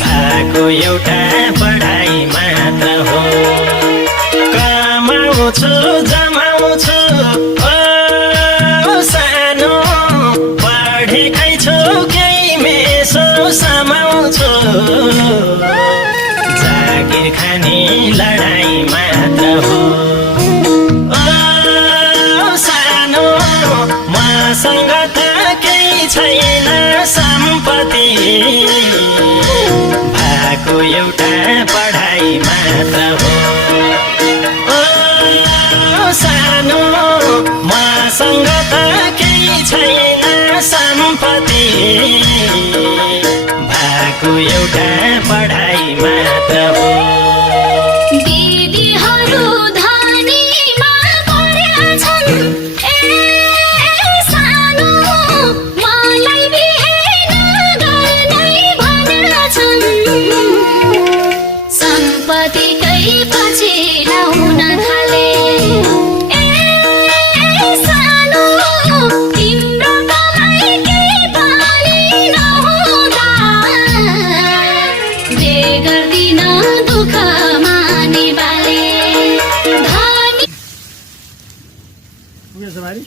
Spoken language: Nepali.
भएको एउटा पढाइ मात्र हो। कमाउँछु जमाउँछु सानो पढेकै छु केही मेसो समाउँछु जागिर खाने लडाई मात्र हो। सानो मसँग त केही छैन सम्पत्ति भएको एउटा पढाइ मात्र हो। सानो मसँग त केही छैन सम्पत्ति भएको एउटा पढाइ मात्र हो। दिदीहरू धनीमा परेछन् सानो मलाई बिहे नगर्नै भनेछन् सम्पत्तिकै पछि लाउन थाले सानो तिम्रो कमाइ केही पनि नहुँदा जे गर्दिन दुःख माने बाले धनी पुगेछ भाइ?